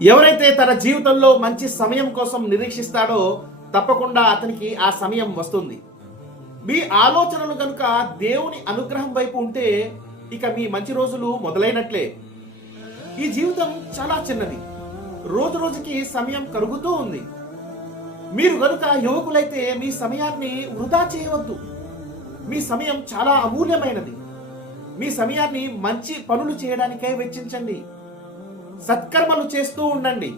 ఎవరైతే తన జీవితంలో మంచి సమయం కోసం నిరీక్షిస్తాడో తప్పకుండా అతనికి ఆ సమయం వస్తుంది. మీ ఆలోచనలు కనుక దేవుని అనుగ్రహం వైపు ఉంటే ఇక మీ మంచి రోజులు మొదలైనట్లే. ఈ జీవితం చాలా చిన్నది, రోజు రోజుకి సమయం కరుగుతూ ఉంది. మీరు గనుక యువకులైతే మీ సమయాన్ని వృధా చేయవద్దు. మీ సమయం చాలా అమూల్యమైనది. మీ సమయాన్ని మంచి పనులు చేయడానికే వెచ్చించండి. సత్కర్మలు చేస్తూ ఉండండి.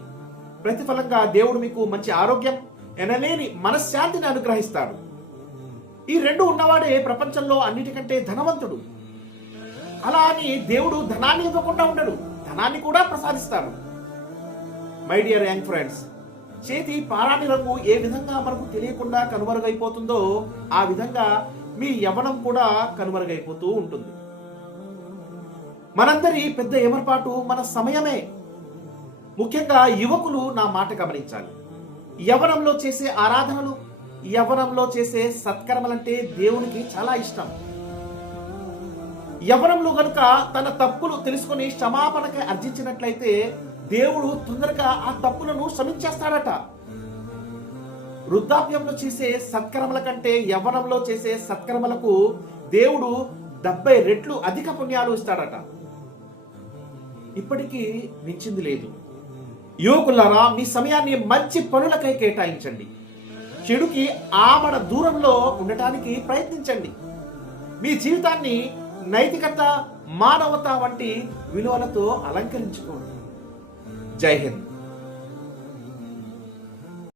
ప్రతిఫలంగా దేవుడు మీకు మంచి ఆరోగ్యం, ఎనలేని మనశ్శాంతిని అనుగ్రహిస్తాడు. ఈ రెండు ఉన్నవాడే ప్రపంచంలో అన్నిటికంటే ధనవంతుడు. అలా అని దేవుడు ధనాన్ని ఇవ్వకుండా ఉండడు, ధనాన్ని కూడా ప్రసాదిస్తాడు. మై డియర్ యంగ్ ఫ్రెండ్స్, చేతి పారాణి రంగు ఏ విధంగా మనకు తెలియకుండా కనుమరుగైపోతుందో ఆ విధంగా మీ యవ్వనం కూడా కనుమరుగైపోతూ ఉంటుంది. మనందరి పెద్ద ఏమర్పాటు మన సమయమే. ముఖ్యంగా యువకులు నా మాట గమనించాలి. యవ్వనంలో చేసే ఆరాధనలు, యవ్వనంలో చేసే సత్కర్మలంటే దేవునికి చాలా ఇష్టం. యవ్వనంలో గనుక తన తప్పులు తెలుసుకొని క్షమాపణకి అర్జించినట్లయితే దేవుడు తొందరగా ఆ తప్పులను క్షమించేస్తాడట. వృద్ధాప్యంలో చేసే సత్కర్మల కంటే యవ్వనంలో చేసే సత్కర్మలకు దేవుడు 70 రెట్లు అధిక పుణ్యాలు ఇస్తాడట. ఇప్పటికీ మించింది లేదు. యువకులారా, మీ సమయాన్ని మంచి పనులకై కేటాయించండి. చెడుకి ఆమడ దూరంలో ఉండటానికి ప్రయత్నించండి. మీ జీవితాన్ని నైతికత, మానవత వంటి విలువలతో అలంకరించుకోండి. జై హింద్.